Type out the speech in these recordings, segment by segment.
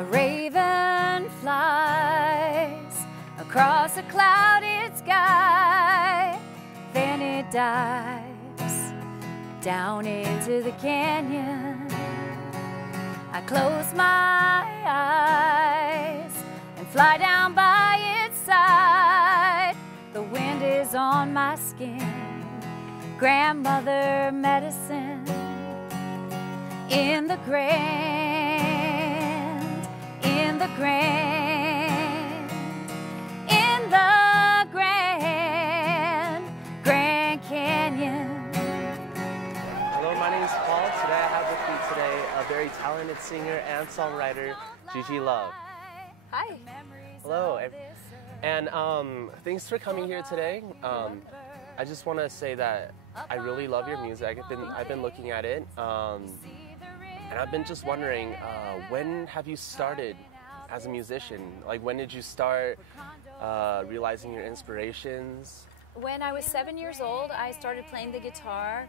A raven flies across a clouded sky, then it dives down into the canyon. I close my eyes and fly down by its side. The wind is on my skin, grandmother medicine in the Grand Canyon. Hello, my name is Paul. Today I have with me a very talented singer and songwriter, Gigi Love. Hi. Hello, and thanks for coming here today. I just want to say that I really love your music. I've been looking at it, and I've been just wondering, when have you started as a musician? Like, when did you start realizing your inspirations? When I was 7 years old, I started playing the guitar,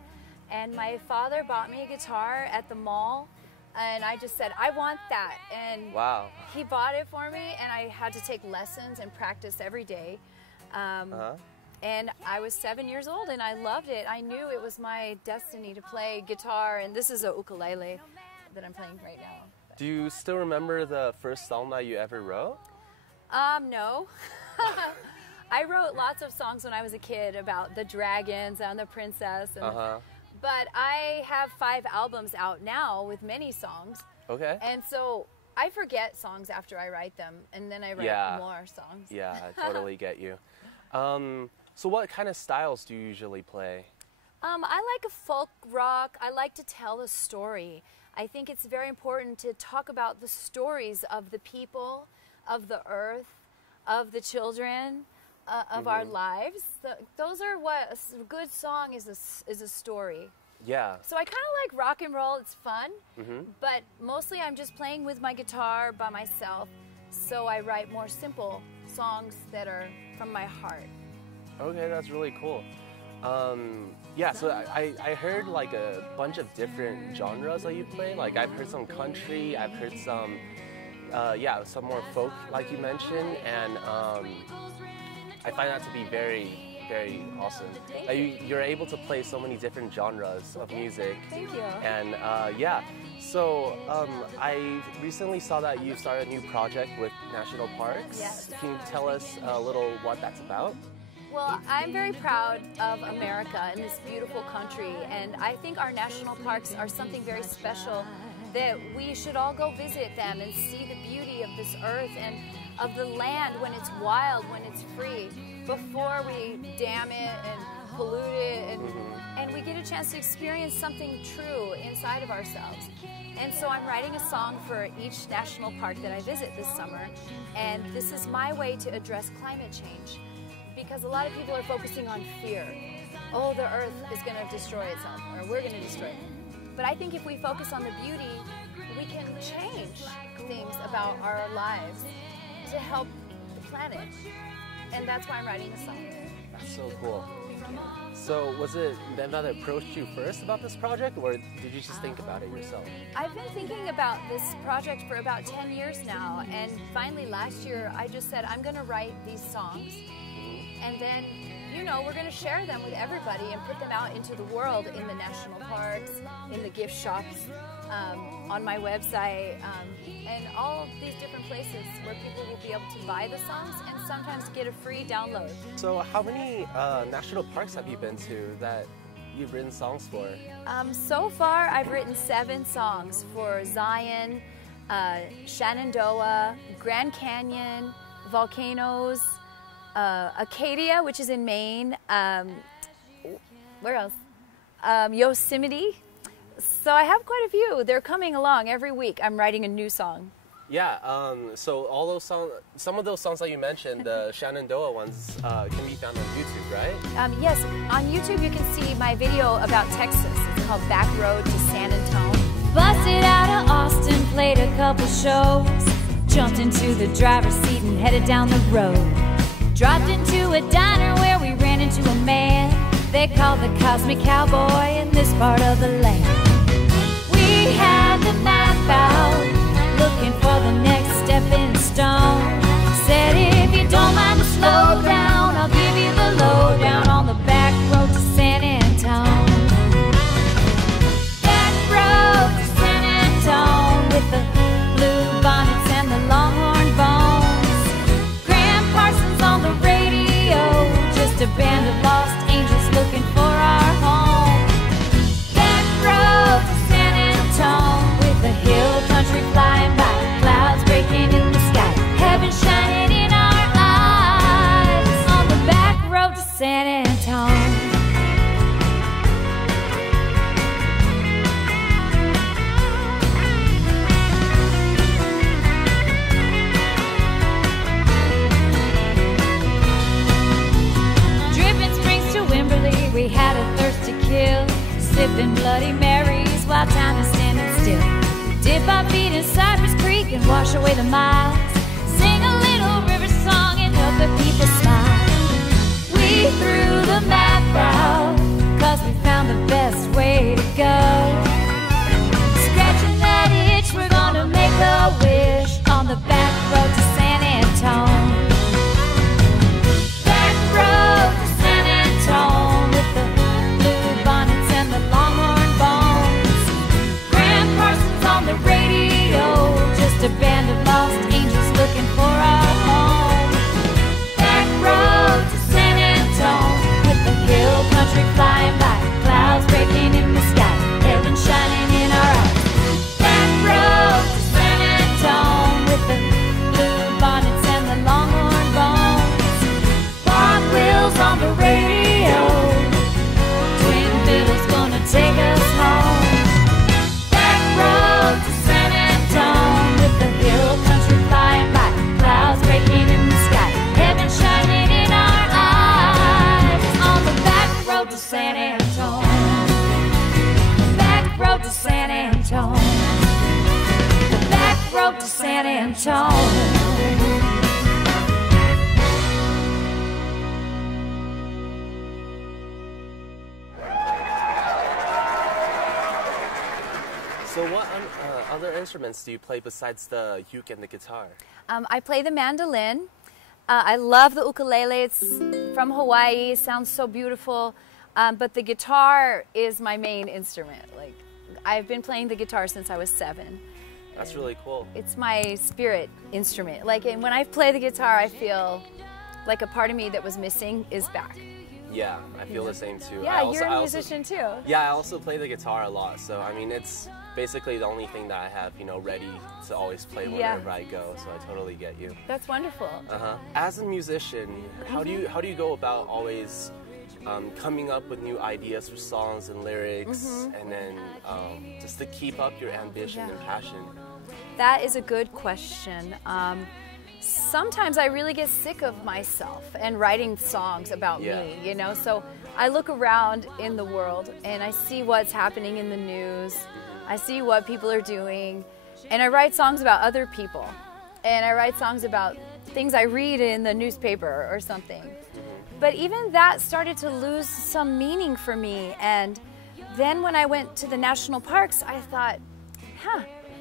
and my father bought me a guitar at the mall, and I just said, I want that. And wow. He bought it for me, and I had to take lessons and practice every day. And I was 7 years old, and I loved it. I knew it was my destiny to play guitar, and this is a ukulele that I'm playing right now. Do you still remember the first song that you ever wrote? No. I wrote lots of songs when I was a kid about the dragons and the princess. And but I have 5 albums out now with many songs. Okay. And so I forget songs after I write them, and then I write more songs. Yeah, I totally get you. So what kind of styles do you usually play? I like a folk rock. I like to tell a story. I think it's very important to talk about the stories of the people, of the earth, of the children, of our lives. Those are what a good song is a story. Yeah. So I kind of like rock and roll. It's fun, but mostly I'm just playing with my guitar by myself. So I write more simple songs that are from my heart. Okay, that's really cool. Yeah, so I heard like a bunch of different genres that you play. Like I've heard some country, I've heard some, some more folk, like you mentioned, and I find that to be very, very awesome. You're able to play so many different genres of music. Thank you. And so I recently saw that you started a new project with National Parks. Yes. Can you tell us a little what that's about? Well, I'm very proud of America and this beautiful country, and I think our national parks are something very special, that we should all go visit them and see the beauty of this earth and of the land when it's wild, when it's free, before we dam it and pollute it, and we get a chance to experience something true inside of ourselves. And so I'm writing a song for each national park that I visit this summer, and this is my way to address climate change. Because a lot of people are focusing on fear. Oh, the earth is going to destroy itself, or we're going to destroy it. But I think if we focus on the beauty, we can change things about our lives to help the planet. And that's why I'm writing this song. That's so cool. So was it them that approached you first about this project, or did you just think about it yourself? I've been thinking about this project for about 10 years now, and finally last year I just said I'm going to write these songs. And then, you know, we're going to share them with everybody and put them out into the world in the national parks, in the gift shops, on my website, and all of these different places where people will be able to buy the songs and sometimes get a free download. So how many national parks have you been to that you've written songs for? So far, I've written 7 songs for Zion, Shenandoah, Grand Canyon, Volcanoes, Acadia, which is in Maine, where else? Yosemite. So I have quite a few. They're coming along every week. I'm writing a new song. Yeah, so all those songs, some of those songs that you mentioned, the Shenandoah ones, can be found on YouTube, right? Yes, on YouTube you can see my video about Texas. It's called Back Road to San Antonio. Busted out of Austin, played a couple shows, jumped into the driver's seat and headed down the road. Dropped into a diner where we ran into a man they called the Cosmic Cowboy in this part of the land. We had the map out, looking for the next stepping stone. Said if you don't mind to slow down, I'll give you the lowdown on the back road to San Antone. Back road to San Antone with the blue bonnets and the longhorn bones. Graham Parsons on the radio, just a band of lost angels looking for our home. Back road to San Antone with the hill country flying by, clouds breaking in the sky, heaven shining in our eyes on the back road to San Antone. Dripping Springs to Wimberley, we had a thirst to kill, sipping Bloody Marys while time is standing still. Dip our feet in Cypress Creek and wash away the miles, sing a little river song and other people smile. We threw the map out, 'cause we found the best way to go. Scratching that itch, we're gonna make a wish on the back road to San Antone. Back road to San Antone with the blue bonnets and the longhorn bones. Graham Parsons on the radio, just a band of lost angels looking for our home. Back road to San Antone with the hill country flying by, clouds breaking in the sky, heaven shining in our eyes. Back road to San Antone with the blue bonnets and the longhorn bones. Park wheels on the radio, twin fiddles gonna take us home. Back road to San Antone with the hill country flying by, clouds breaking in the sky, heaven shining in our eyes on the back road to San Antone. Back road to San Antone. The back road to San Antone. So what other instruments do you play besides the uke and the guitar? I play the mandolin. I love the ukulele. It's from Hawaii. It sounds so beautiful. But the guitar is my main instrument. Like, I've been playing the guitar since I was 7. That's really cool. It's my spirit instrument. Like, and when I play the guitar, I feel like a part of me that was missing is back. Yeah, I feel the same too. Yeah, you're a musician too. Yeah, I also play the guitar a lot. So I mean, it's basically the only thing that I have, you know, ready to always play whenever I go. So I totally get you. That's wonderful. As a musician, how do you go about always coming up with new ideas for songs and lyrics, and then just to keep up your ambition and passion? That is a good question. Sometimes I really get sick of myself and writing songs about me, you know, so I look around in the world and I see what's happening in the news, I see what people are doing, and I write songs about other people, and I write songs about things I read in the newspaper or something. But even that started to lose some meaning for me, and then when I went to the national parks, I thought,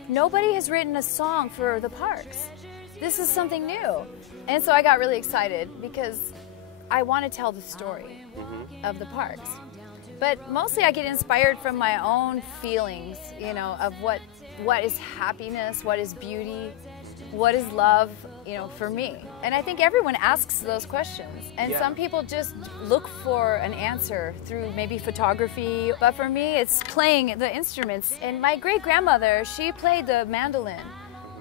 nobody has written a song for the parks. This is something new. And so I got really excited because I want to tell the story of the parks. But mostly I get inspired from my own feelings, you know, of what is happiness, what is beauty, what is love, you know, for me. And I think everyone asks those questions. And some people just look for an answer through maybe photography. But for me, it's playing the instruments. And my great-grandmother, she played the mandolin.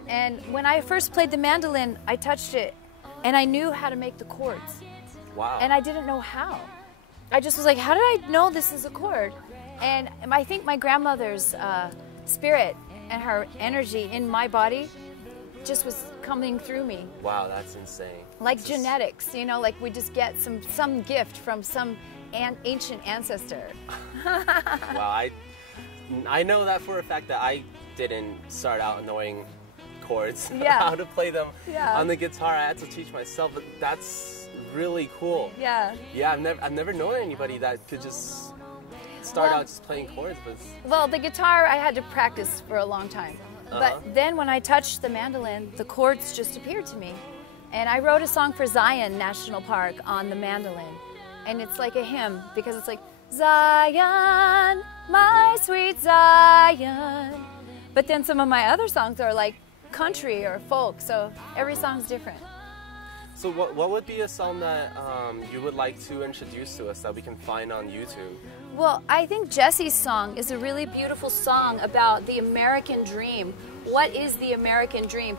And when I first played the mandolin, I touched it and I knew how to make the chords. Wow. And I didn't know how. I just was like, how did I know this is a chord? And I think my grandmother's spirit and her energy in my body just was coming through me. Wow, that's insane. Like genetics, you know, like we just get some gift from some ancient ancestor. Wow, I know that for a fact that I didn't start out knowing chords, how to play them on the guitar. I had to teach myself, but that's really cool. Yeah. Yeah, I've never known anybody that could just start out just playing chords. Well, the guitar I had to practice for a long time. But then when I touched the mandolin, the chords just appeared to me. And I wrote a song for Zion National Park on the mandolin. And it's like a hymn because it's like, Zion, my sweet Zion. But then some of my other songs are like country or folk, so every song's different. So what would be a song that you would like to introduce to us that we can find on YouTube? Well, I think Jesse's song is a really beautiful song about the American dream. What is the American dream?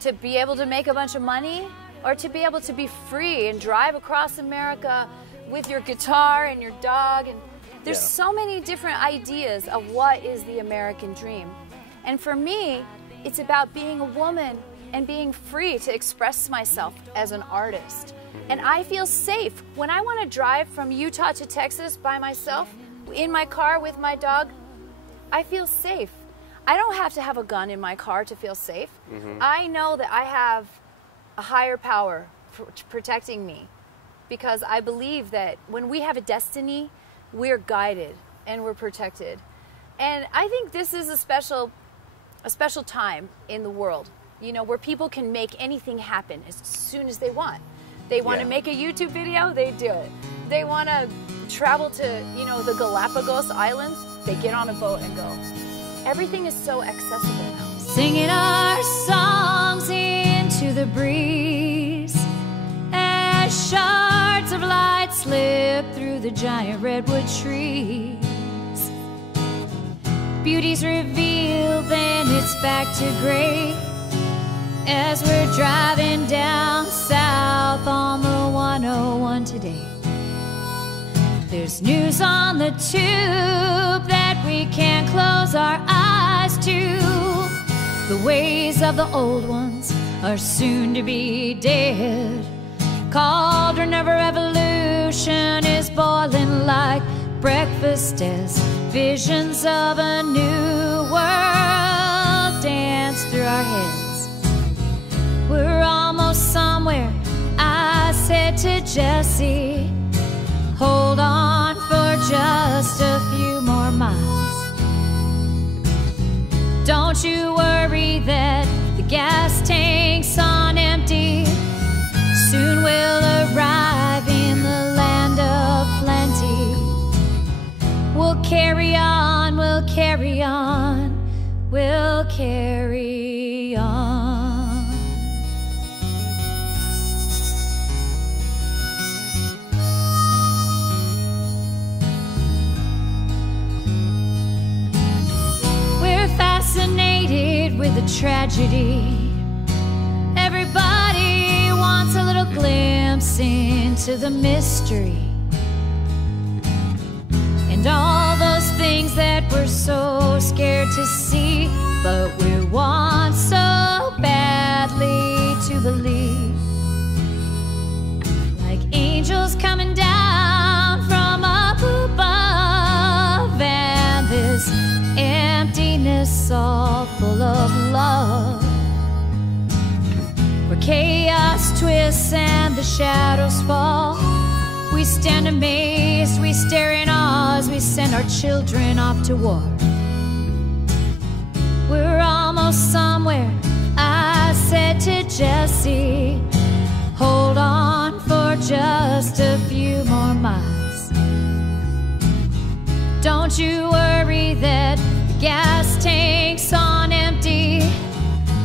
To be able to make a bunch of money, or to be able to be free and drive across America with your guitar and your dog? And there's so many different ideas of what is the American dream. And for me, it's about being a woman and being free to express myself as an artist. And I feel safe. When I want to drive from Utah to Texas by myself, in my car with my dog, I feel safe. I don't have to have a gun in my car to feel safe. I know that I have a higher power protecting me, because I believe that when we have a destiny, we're guided and we're protected. And I think this is a special time in the world, you know, where people can make anything happen as soon as they want. They want to make a YouTube video, they do it. They want to travel to, you know, the Galapagos Islands, they get on a boat and go. Everything is so accessible now. Singing our songs into the breeze as shards of light slip through the giant redwood trees. Beauty's revealed, then it's back to gray as we're driving down south on the 101 today. There's news on the tube that we can't close our eyes to. The ways of the old ones are soon to be dead. Cauldron of a revolution is boiling like breakfast as visions of a new world dance through our heads. We're almost somewhere, I said to Jesse. Hold on for just a few more miles. Don't you worry that the gas tank's on empty. Soon we'll arrive in the land of plenty. We'll carry on, we'll carry on, we'll carry on. Fascinated with the tragedy. Everybody wants a little glimpse into the mystery, and all those things that we're so scared to see, but we want so badly to believe. Like angels coming down from up above, and this emptiness all full of love. Where chaos twists and the shadows fall, we stand amazed, we stare in awe as we send our children off to war. We're almost somewhere, I said to Jesse. Hold on for just a few more miles. Don't you worry that the gas tank's on empty.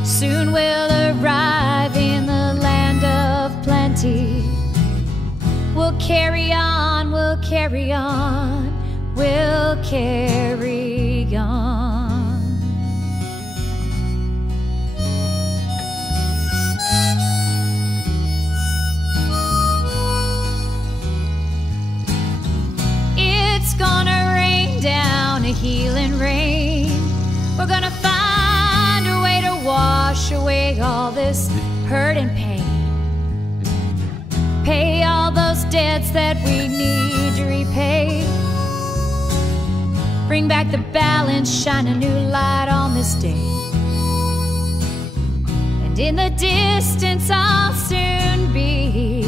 Soon we'll arrive in the land of plenty. We'll carry on, we'll carry on, we'll carry on. It's gonna rain down a healing rain. We're gonna find a way to wash away all this hurt and pain. Pay all those debts that we need to repay. Bring back the balance, shine a new light on this day. And in the distance I'll soon be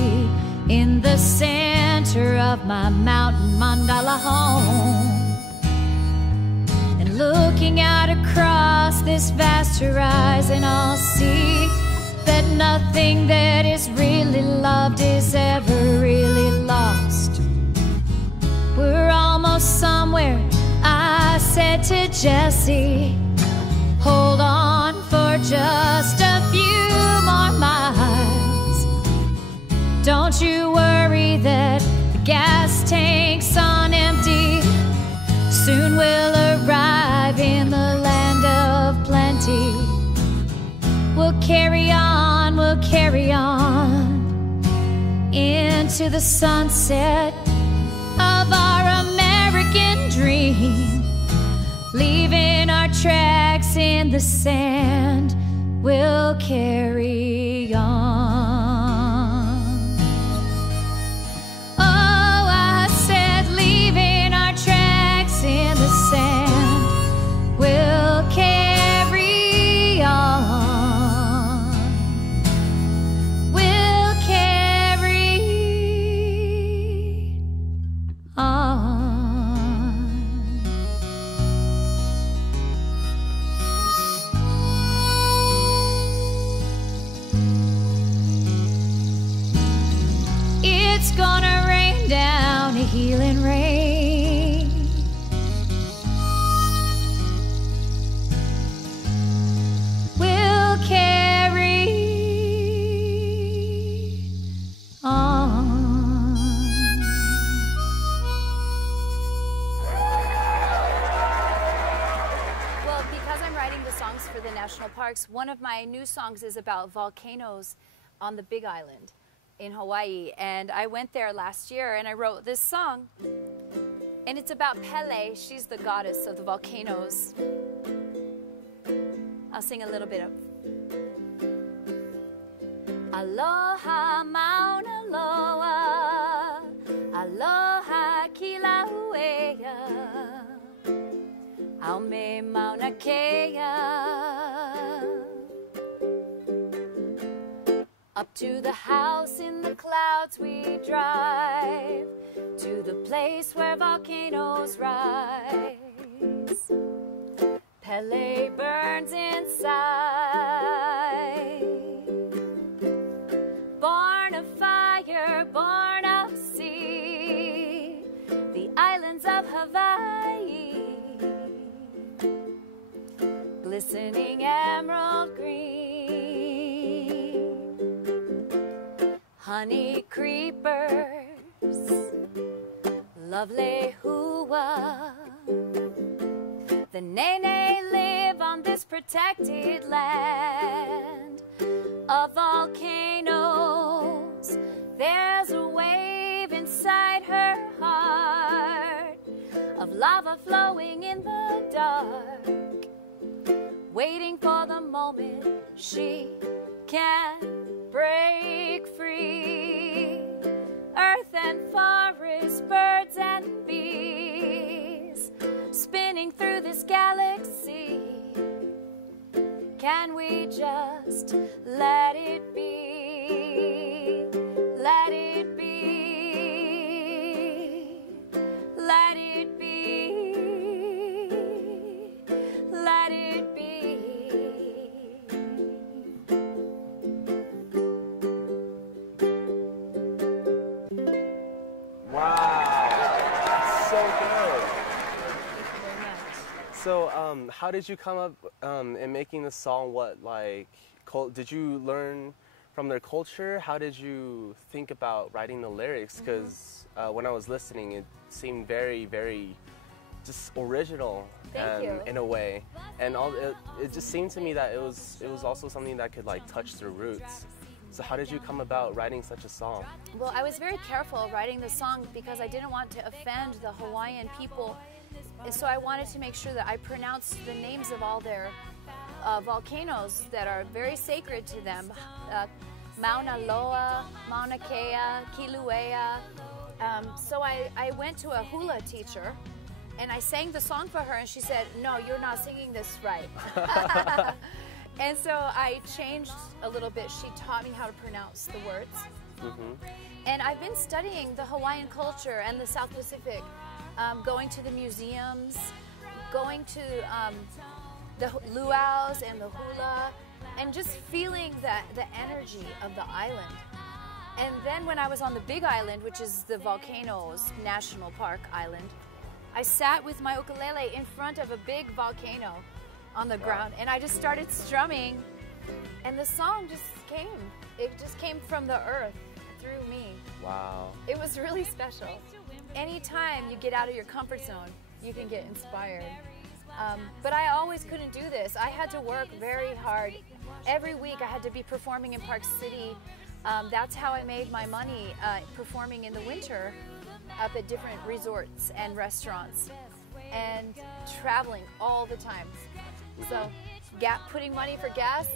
in the center of my mountain mandala home, and looking out across this vast horizon, I'll see that nothing that is really loved is ever really lost. We're almost somewhere, I said to Jesse. Hold on for just a few more miles. Don't you worry that the gas tank's on empty. Soon we'll arrive in the land of plenty. We'll carry on into the sunset of our American dream, leaving our tracks in the sand. We'll carry on. Oh, I said leaving our tracks in the sand. We'll carry on. We'll carry on. It's gonna rain down a healing rain. We'll carry on. Well, because I'm writing the songs for the national parks, one of my new songs is about volcanoes on the Big Island in Hawaii. And I went there last year and I wrote this song. And it's about Pele. She's the goddess of the volcanoes. I'll sing a little bit of. Aloha Mauna Loa, aloha Kilauea, Aume Mauna Kea. Up to the house in the clouds we drive, to the place where volcanoes rise. Pele burns inside. Born of fire, born of sea, the islands of Hawaii, glistening emerald green. Honey creepers, lovely hua. The Nene live on this protected land of volcanoes. There's a wave inside her heart of lava flowing in the dark, waiting for the moment she can break free. Earth and forest, birds and bees, spinning through this galaxy. Can we just let it be? Let it be. Let it be. Let it be. So, how did you come up in making the song? What, like, did you learn from their culture? How did you think about writing the lyrics? Because when I was listening, it seemed very, very just original in a way. And it just seemed to me that it was also something that could like touch their roots. So how did you come about writing such a song? Well, I was very careful writing the song because I didn't want to offend the Hawaiian people. So I wanted to make sure that I pronounced the names of all their volcanoes that are very sacred to them. Mauna Loa, Mauna Kea, Kilauea. So I went to a hula teacher and I sang the song for her and she said, "No, you're not singing this right." And so I changed a little bit. She taught me how to pronounce the words. And I've been studying the Hawaiian culture and the South Pacific, going to the museums, going to the luau's and the hula, and just feeling the energy of the island. And then when I was on the Big Island, which is the Volcanoes National Park island, I sat with my ukulele in front of a big volcano on the ground, and I just started strumming, and the song just came. It just came from the earth through me. Wow. It was really special. Anytime you get out of your comfort zone, you can get inspired. But I always couldn't do this. I had to work very hard. Every week I had to be performing in Park City. That's how I made my money, performing in the winter up at different resorts and restaurants, and traveling all the time. So putting money for gas,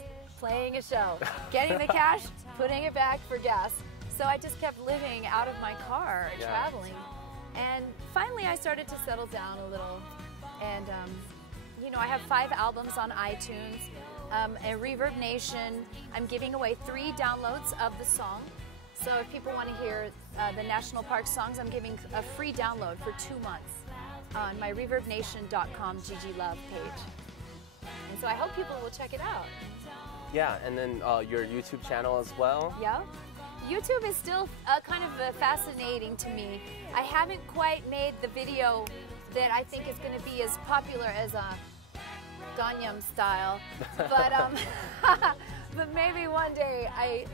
playing a show, getting the cash, putting it back for gas. So I just kept living out of my car, traveling. And finally I started to settle down a little. And you know, I have 5 albums on iTunes. And Reverb Nation, I'm giving away 3 downloads of the song. So if people want to hear the National Park songs, I'm giving a free download for 2 months on my reverbnation.com Gigi Love page. And so I hope people will check it out. Yeah, and then your YouTube channel as well. Yeah. YouTube is still kind of fascinating to me. I haven't quite made the video that I think is going to be as popular as Gangnam Style, but but maybe one day I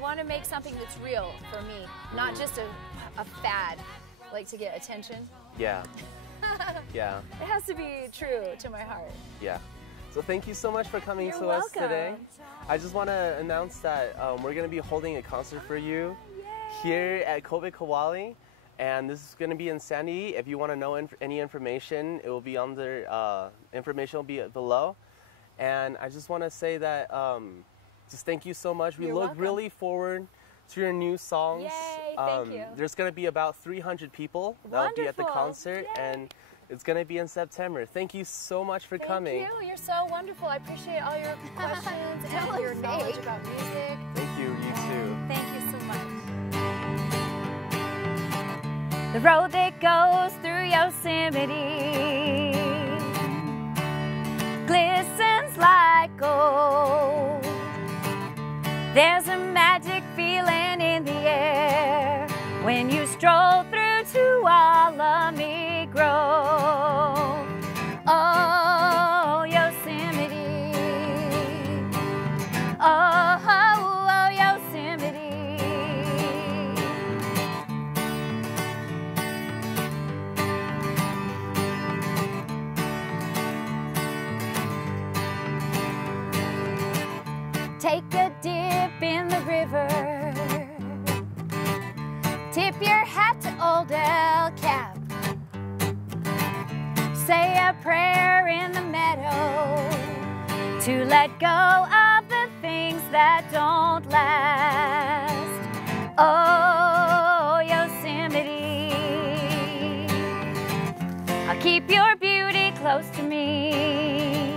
want to make something that's real for me, not just a fad, like to get attention. Yeah. Yeah. It has to be true to my heart. Yeah. So thank you so much for coming You're to welcome. us today. I just want to announce that we're going to be holding a concert for you here at Kobe Kawali. And this is going to be in Sandy. If you want to know any information, it will be under, information will be below. And I just want to say that, just thank you so much. We look really forward to your new songs. Yay, thank you. There's going to be about 300 people that will be at the concert. Yay. And it's going to be in September. Thank you so much for coming. Thank you. You're so wonderful. I appreciate all your questions and your knowledge about music. Thank you. You too. Thank you so much. The road that goes through Yosemite glistens like gold. There's a magic feeling in the air when you stroll through Tuolumne Grove. Oh, Yosemite. Oh, Yosemite. Take a dip in the river. Tip your hat to old El Cap. Say a prayer in the meadow to let go of the things that don't last. Oh, Yosemite, I'll keep your beauty close to me.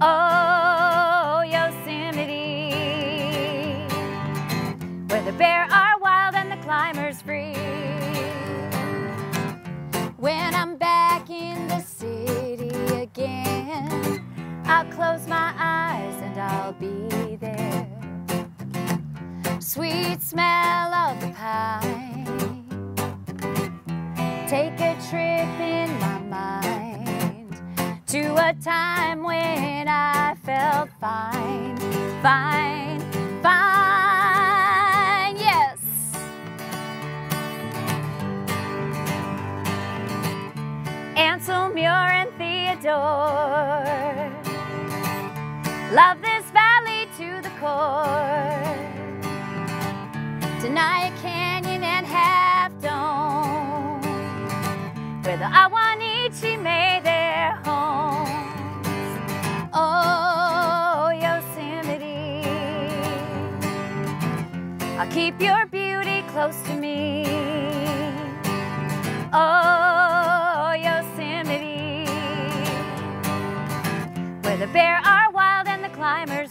Oh, Yosemite, where the bear are wild and the climbers free. When I'm back in the city again, I'll close my eyes and I'll be there. Sweet smell of the pine. Take a trip in my mind to a time when I felt fine, fine, fine, yes. Ansel, Muir, and Theodore love this valley to the core. Tenaya Canyon and Half Dome, where the Awanichi made their homes. Oh, Yosemite, I'll keep your beauty close to me. Oh, Yosemite, where the bear are wild and the climbers